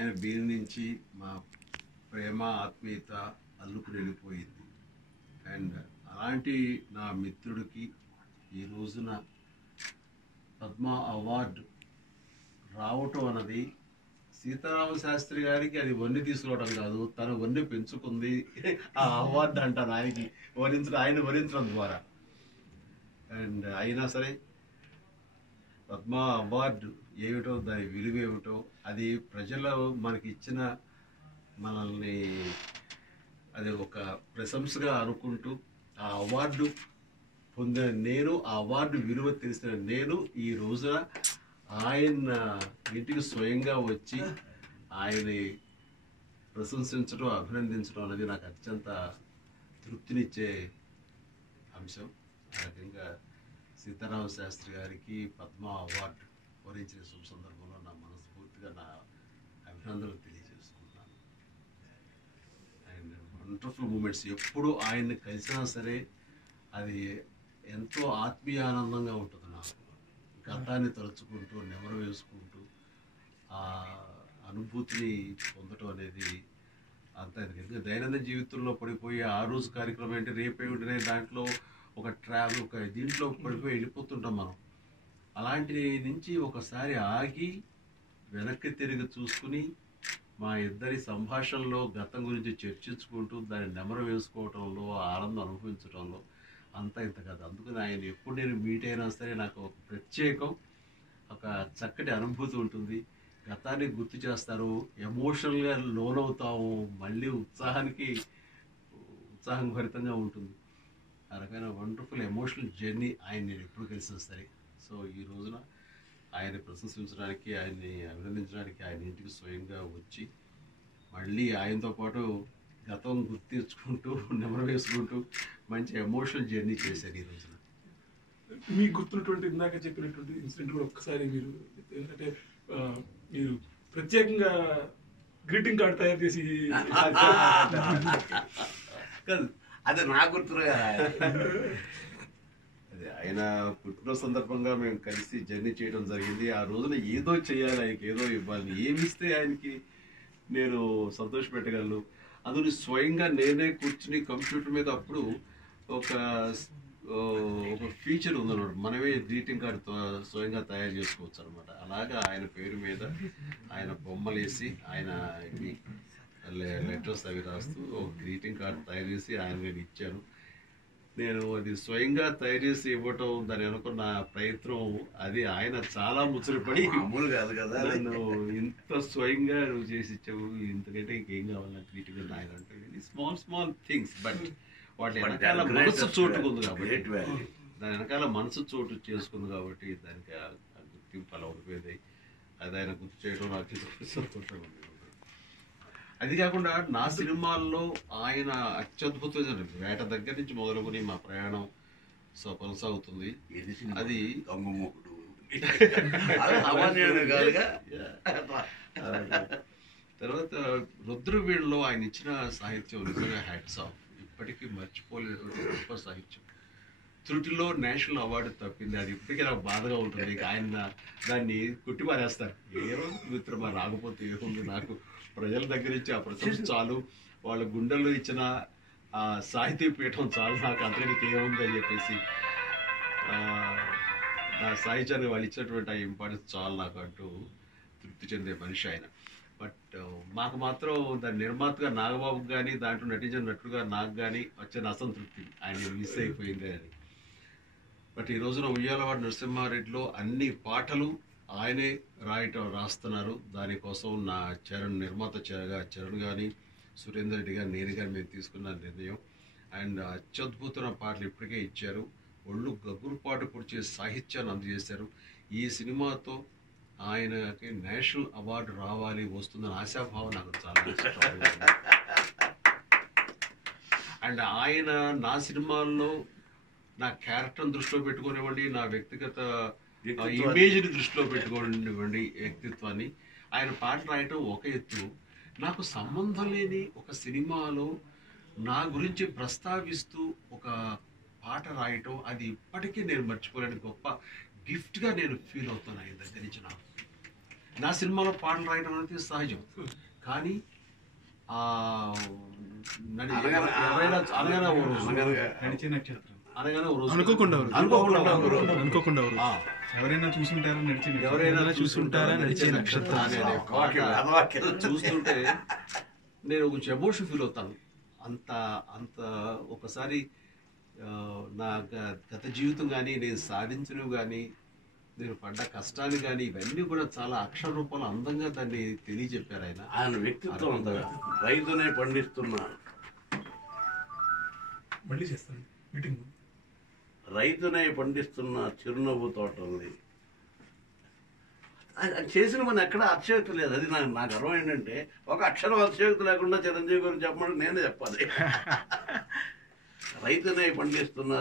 ఆయన బీని నుంచి మా ప్రేమ ఆత్మీయత అల్లుకు వెళ్ళిపోయింది. అండ్ అలాంటి నా మిత్రుడికి ఈ రోజున పద్మ అవార్డు రావటం అన్నది సీతారామ శాస్త్రి గారికి అది వన్ని తీసుకోవడం కాదు, తన వన్ని పెంచుకుంది ఆ అవార్డు అంటాను ఆయనకి ఆయన వరించడం ద్వారా. అండ్ అయినా సరే పద్మ అవార్డు ఏమిటో, దాని విలువ ఏమిటో, అది ప్రజలు మనకి ఇచ్చిన మనల్ని అది ఒక ప్రశంసగా అనుకుంటూ ఆ అవార్డు పొందిన నేను, ఆ అవార్డు విలువ తెలిసిన నేను ఈ రోజున ఆయన ఇంటికి స్వయంగా వచ్చి ఆయన్ని ప్రశంసించడం, అభినందించడం అనేది నాకు అత్యంత తృప్తినిచ్చే అంశం. ఆ రకంగా సీతారామ శాస్త్రి గారికి పద్మ అవార్డు వరించిన శుభ సందర్భంలో నా మనస్ఫూర్తిగా నా అభినందనలు తెలియజేసుకుంటున్నాను. అండ్ వండర్ఫుల్ మూమెంట్స్ ఎప్పుడు ఆయన్ని కలిసినా సరే అది ఎంతో ఆత్మీయ ఆనందంగా ఉంటుంది. నాకు గతాన్ని తలుచుకుంటూ నెమరు వేసుకుంటూ ఆ అనుభూతిని పొందటం అనేది అంత. ఎందుకంటే దైనందిన జీవితంలో పడిపోయి ఆ రోజు కార్యక్రమం ఏంటి, రేపేమిటనే దాంట్లో ఒక దీంట్లో పడిపోయి వెళ్ళిపోతుంటాం మనం. అలాంటి నుంచి ఒకసారి ఆగి వెనక్కి తిరిగి చూసుకుని మా ఇద్దరి సంభాషణలో గతం గురించి చర్చించుకుంటూ దాన్ని నెమరు వేసుకోవటంలో, ఆనందం అనుభవించడంలో అంతా ఇంత కాదు. అందుకని ఆయన ఎప్పుడు నేను మీట్ అయినా సరే నాకు ఒక ప్రత్యేకం, ఒక చక్కటి అనుభూతి ఉంటుంది. గతాన్ని గుర్తు చేస్తారు, ఎమోషనల్గా లోనవుతాము, మళ్ళీ ఉత్సాహం భరితంగా ఉంటుంది. ఆ రకమైన వండర్ఫుల్ ఎమోషనల్ జర్నీ ఆయన నేను ఎప్పుడు కలిసినా సరే. సో ఈ రోజున ఆయన్ని ప్రశంసించడానికి, ఆయన్ని అభినందించడానికి ఆయన ఇంటికి స్వయంగా వచ్చి మళ్ళీ ఆయనతో పాటు గతం గుర్తించుకుంటూ నెమరు వేసుకుంటూ మంచి ఎమోషనల్ జర్నీ చేశారు ఈ రోజున. మీకు గుర్తున్నటువంటి ఇందాక చెప్పినటువంటి ఇన్సిడెంట్ కూడా ఒక్కసారి మీరు, ఎందుకంటే మీరు ప్రత్యేకంగా గ్రీటింగ్ కార్డ్ తయారు చేసి అది నా గుర్తుగా అదే ఆయన పుట్టిన సందర్భంగా మేము కలిసి జర్నీ చేయడం జరిగింది. ఆ రోజున ఏదో చేయాలి, ఆయనకి ఏదో ఇవ్వాలి, ఏమిస్తే ఆయనకి నేను సంతోష పెట్టగలను. అందులో స్వయంగా నేనే కూర్చుని కంప్యూటర్ మీద అప్పుడు ఒక ఫీచర్ ఉందన్నమాట, మనమే గ్రీటింగ్ కార్డ్ స్వయంగా తయారు చేసుకోవచ్చు అనమాట. అలాగా ఆయన పేరు మీద ఆయన బొమ్మలు వేసి ఆయన లెటర్స్ అవి రాస్తూ ఒక గ్రీటింగ్ కార్డ్ తయారు చేసి ఆయన నేను ఇచ్చాను. నేను అది స్వయంగా తయారు చేసి ఇవ్వటం, దాని అనుకున్న ప్రయత్నం, అది ఆయన చాలా ముచ్చటపడి మామూలు కాదు కదా, నన్ను ఇంత స్వయంగా నువ్వు చేసి ఇచ్చావు, ఇంతకంటే ఇంకేం కావాలి నాకు గ్రీటింగ్ ఆయన అంటే. స్మాల్ థింగ్స్, బట్ వాటి వెనకాల మనసు చోటుకుంది కాబట్టి, దాని వెనకాల మనసు చోటు చేసుకుంది కాబట్టి దానికి గుర్తింపు అలా ఉండిపోయింది. అది ఆయన గుర్తు చేయడం నాకు సంతోషంగా ఉంది. అది కాకుండా నా సినిమాల్లో ఆయన అత్యద్భుతమైన వేట దగ్గర నుంచి మొదలుకొని మా ప్రయాణం కొనసాగుతుంది. అది తర్వాత రుద్రవీణలో ఆయన ఇచ్చిన సాహిత్యం నిజంగా హ్యాట్స్ ఆఫ్, ఇప్పటికీ మర్చిపోలేనటువంటి గొప్ప సాహిత్యం. త్రుటిలో నేషనల్ అవార్డు తప్పింది, అది ఇప్పటికీ నాకు బాధగా ఉంటుంది. ఆయన దాన్ని కుట్టిపారేస్తారు, ఏమో మిత్రమా రాకపోతే ఏముంది, నాకు ప్రజల దగ్గర ఇచ్చి ఆ ప్రశంస చాలు, వాళ్ళ గుండెల్లో ఇచ్చిన ఆ సాహితీ పీఠం చాలు, నాకు అంతకనికి ఏముంది అని చెప్పేసి నా సాహిత్యాన్ని వాళ్ళు ఇచ్చినటువంటి ఆ ఇంపార్టెన్స్ చాలు నాకు అంటూ తృప్తి చెందే మనిషి ఆయన. బట్ మాకు మాత్రం దాని నిర్మాతగా నాగబాబుకి కానీ, దాంట్లో నటించిన నటుడుగా నాకు కానీ వచ్చిన అసంతృప్తి, ఆయన మిస్ అయిపోయింది అని. బట్ ఈ రోజున ఉయ్యాలవాడ నరసింహారెడ్డిలో అన్ని పాటలు ఆయనే రాస్తున్నారు. దానికోసం నా నిర్మాత చరణ్ కానీ, సురేందర్ రెడ్డి గారు, నేను కానీ మేము తీసుకున్న నిర్ణయం. అండ్ అత్యద్భుతమైన పాటలు ఇప్పటికే ఇచ్చారు, ఒళ్ళు గగురుపాటు పొడిచే సాహిత్యాన్ని అందజేశారు. ఈ సినిమాతో ఆయనకి నేషనల్ అవార్డు రావాలి, వస్తుందని ఆశాభావం నాకు చాలా ఇష్టం. అండ్ ఆయన నా సినిమాల్లో నా క్యారెక్టర్ని దృష్టిలో పెట్టుకునివ్వండి, నా వ్యక్తిగత ఇమేజ్ని దృష్టిలో పెట్టుకోనివ్వండి, వ్యక్తిత్వాన్ని, ఆయన పాటలు రాయటం ఒక ఎత్తు, నాకు సంబంధం లేని ఒక సినిమాలో నా గురించి ప్రస్తావిస్తూ ఒక పాట రాయటం, అది ఇప్పటికీ నేను మర్చిపోలేని గొప్ప గిఫ్ట్గా నేను ఫీల్ అవుతాను ఆయన దగ్గర నుంచి. నాకు నా సినిమాలో పాటలు రాయడం అనేది సహజం. కానీ ఆ అనగానే ఓ రోజు నడిచే నక్షత్రం అనగానే ఓ రోజు అనుకోకుండా ఎవరైనా చూసుంటారా నడిచే నక్షత్రం అనే పాట చూస్తుంటే నేను కొంచెం ఎమోషన్ ఫీల్ అవుతాను. అంత అంత ఒకసారి నా గత జీవితం కానీ, నేను సాధించినవి కానీ, నేను పడ్డ కష్టాలు కానీ, ఇవన్నీ కూడా చాలా అక్షర రూపంలో అందంగా దాన్ని తెలియజెప్పారు ఆయన. ఆయన వ్యక్తిత్వం అంతగా రైతునే పండిస్తున్న మళ్ళీ చేస్తాను మీటింగ్. రైతునే పండిస్తున్న చిరునవ్వు తోట ఉంది. చేసిన మన ఎక్కడ అతిశయోక్తి లేదు. అది నాకు అర్థం ఏంటంటే ఒక అక్షరం అతిశయోక్తి లేకుండా చిరంజీవి గురించి చెప్పమని నేనే చెప్పాలి. రైతునే పండిస్తున్న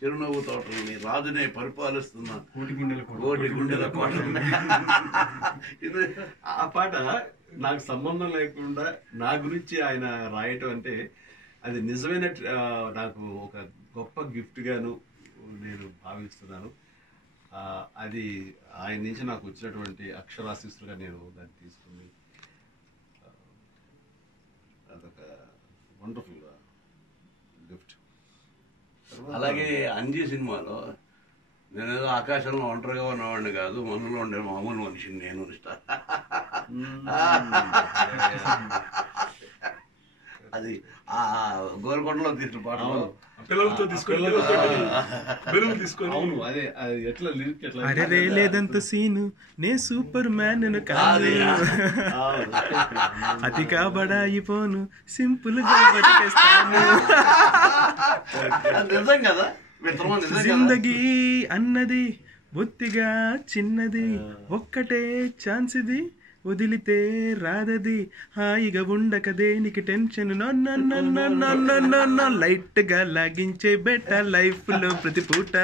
చిరునవ్వు తోటల్ని, రాజునే పరిపాలిస్తున్న కోటి గుండెల కోటల్ని. ఆ పాట నాకు సంబంధం లేకుండా నా గురించి ఆయన రాయటం అంటే అది నిజమైన నాకు ఒక గొప్ప గిఫ్ట్ గాను నేను భావిస్తున్నాను. అది ఆయన నుంచి నాకు వచ్చినటువంటి అక్షరాశిస్తులుగా నేను దాన్ని తీసుకుని అదొక వండర్ఫుల్ గిఫ్ట్. అలాగే అంజీ సినిమాలో నేనేదో ఆకాశంలో ఒంటరిగా ఉన్నవాడిని కాదు, మనలో ఉండే మామూలు మనిషిని నేను. అది ఆ గోల్కొండలో తీసిన పాటలో పిల్లలతో తీసుకొని అవును, అదే అది ఎట్లా లిరిక్ ఎట్లా అరే లేదంత సీను నే సూపర్ మ్యాన్ కాదు, అతి కాబడాయిపోను సింపుల్ గా బతికేస్తాను. నిజం కదా, జిందగీ అన్నది బొత్తిగా చిన్నది, ఒక్కటే ఛాన్స్ ఇది వదిలితే రాదది, హాయిగా ఉండక దేనికి టెన్షన్, లైట్ గా లాగించే బెట్ట లైఫ్ లో ప్రతి పూట,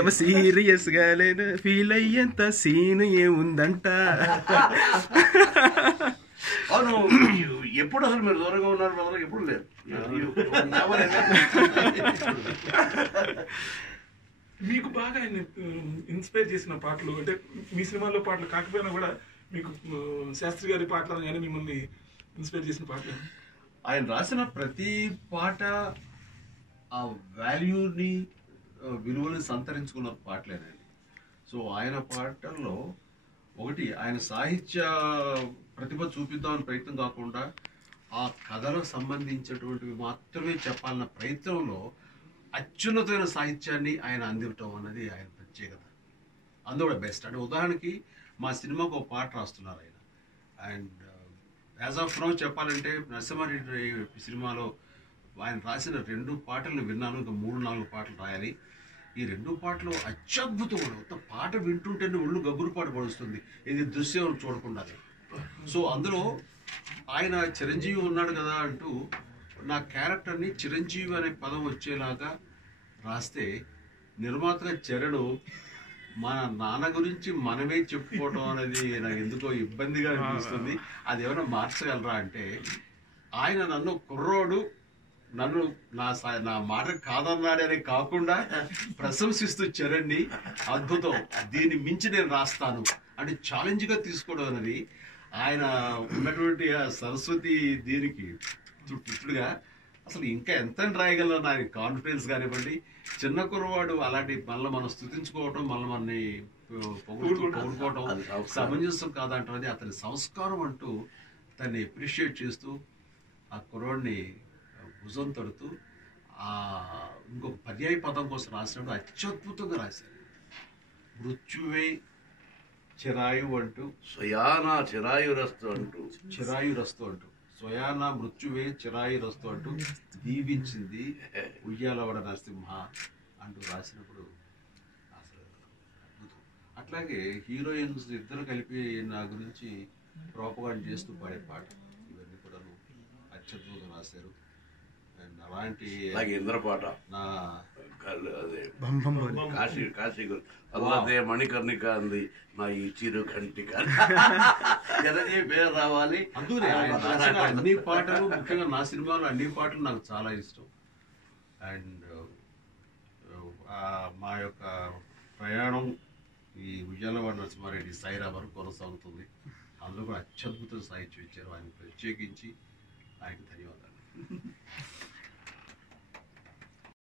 ఎవ సీరియస్ గా లేదు ఫీల్ అయ్యేంత సీన్ ఏముందంట. అవును, ఎప్పుడు అసలు మీరు దూరంగా ఉన్నారు బ్రదర్? ఎప్పుడు లేదు. మీకు బాగా ఆయన ఇన్స్పైర్ చేసిన పాటలు అంటే మీ సినిమాలో పాటలు కాకపోయినా కూడా మీకు శాస్త్రి గారి పాటలు కానీ మిమ్మల్ని ఇన్స్పైర్ చేసిన పాటలు? ఆయన రాసిన ప్రతి పాట ఆ వాల్యూని విలువని సంతరించుకున్న పాటలేనండి. సో ఆయన పాటల్లో ఒకటి ఆయన సాహిత్య ప్రతిభ చూపిద్దామని ప్రయత్నం కాకుండా ఆ కథలకు సంబంధించినటువంటివి మాత్రమే చెప్పాలన్న ప్రయత్నంలో అత్యున్నతమైన సాహిత్యాన్ని ఆయన అందించడం అన్నది ఆయన ప్రత్యేకత. అందులో బెస్ట్. అంటే ఉదాహరణకి మా సినిమాకు ఒక పాట రాస్తున్నారు ఆయన. అండ్ యాజ్ ఆఫ్ నౌ చెప్పాలంటే నరసింహారెడ్డి సినిమాలో ఆయన రాసిన 2 పాటలను విన్నాను. ఇంకా 3-4 పాటలు రాయాలి. ఈ 2 పాటలు అత్యద్భుతం. పాట వింటుంటేనే ఒళ్ళు గబ్బురుపాటు పడుస్తుంది, ఇది దృశ్యం చూడకుండా. సో అందులో ఆయన చిరంజీవి ఉన్నాడు కదా అంటూ నా క్యారెక్టర్ని చిరంజీవి అనే పదం వచ్చేలాగా రాస్తే, నిర్మాతగా చరణ్ మన నాన్న గురించి మనమే చెప్పుకోవటం అనేది నాకు ఎందుకో ఇబ్బందిగా అనిపిస్తుంది. అది ఏమైనా మార్చగలరా అంటే, ఆయన నన్ను కుర్రోడు, నన్ను నా మాట కాదన్నాడనే కాకుండా ప్రశంసిస్తూ చరణ్ని అద్భుతం, దీన్ని మించి నేను రాస్తాను అంటే ఛాలెంజ్గా తీసుకోవడం అనేది ఆయన ఉన్నటువంటి ఆ సరస్వతి దీనికి చుట్టుగా అసలు ఇంకా ఎంత రాయగలను ఆయన కాన్ఫిడెన్స్ కానివ్వండి. చిన్న కుర్రవాడు అలాంటి మళ్ళీ మనం స్థుతించుకోవటం, మళ్ళీ మనని పొగుడుకోవటం సమంజసం కాదంటే అతని సంస్కారం అంటూ దాన్ని అప్రిషియేట్ చేస్తూ ఆ కుర్రవాడిని భుజం తడుతూ ఇంకొక పర్యాయ పదం కోసం రాసినప్పుడు అత్యద్భుతంగా రాశారు. మృత్యువే చిరాయు అంటూ స్వయానా చిరాయురస్తు అంటూ స్వయాన మృత్యువే చిరాయురస్తు అంటూ దీవించింది ఉయ్యాలవాడ నరసింహ అంటూ రాసినప్పుడు అసలు అద్భుతం. అట్లాగే హీరోయిన్స్ ఇద్దరు కలిపి నా గురించి ప్రోపగాండ్ చేస్తూ పాడే పాట, ఇవన్నీ కూడా అత్యద్భుతంగా రాశారు. అండ్ అలాంటి ఇంద్రపాట నా కాశీ అదే మణికర్ణిక అంది నా ఈ చిరు కంటిక పేరు రావాలి. అందుకనే అన్ని పాటలు, ముఖ్యంగా నా సినిమాలో అన్ని పాటలు నాకు చాలా ఇష్టం. అండ్ మా యొక్క ప్రయాణం ఈ ఉయ్యాలవాడ నరసింహారెడ్డి సైరా వరకు కొనసాగుతుంది. అందులో కూడా అత్యద్భుత సాహిత్యం ఇచ్చారు. ఆయన ప్రత్యేకించి ఆయనకు ధన్యవాదాలు.